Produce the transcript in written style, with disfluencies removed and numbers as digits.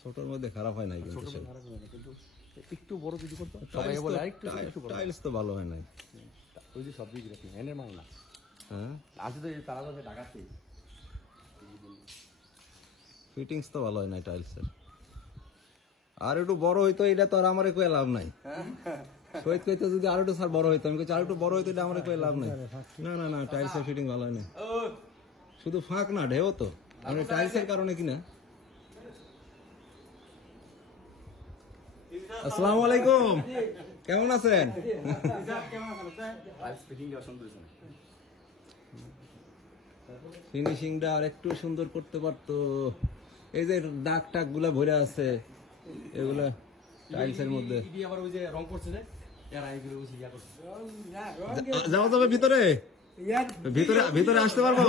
ছোটর মধ্যে খারাপ হয় নাই কিন্তু একটু বড় কিছু করতে সবাই বলে আরেকটু টাইলস তো ভালো হয় নাই ওই যে সব দিকে রাখি এনের মাল না হ্যাঁ আছে তো তারা তো ঢাকাতে ফিটিংস তো ভালো হয় নাই টাইলসের আর একটু বড় হইতো এটা তো আর আমার কই লাভ নাই শহীদ কইতো যদি আর একটু স্যার বড় হইতো আমি কইছি আর একটু বড় হইতো এটা আমার কই লাভ নাই না না না টাইলসের ফিটিং ভালো হয় না শুধু ফাঁক না ঢেউ তো মানে টাইলসের কারণে কি না আসসালামু আলাইকুম কেমন আছেন ফিনিশিংটা আর একটু সুন্দর করতে পারতো এই যে দাগ টাগ গুলা ভরে আছে এগুলা টাইলসের মধ্যে আবার ওই যে রং করছে যে এরা এইগুলো বুঝি ইয়া করছে যাওয়া যাবে ভিতরে ভিতরে ভিতরে আসতে পারবো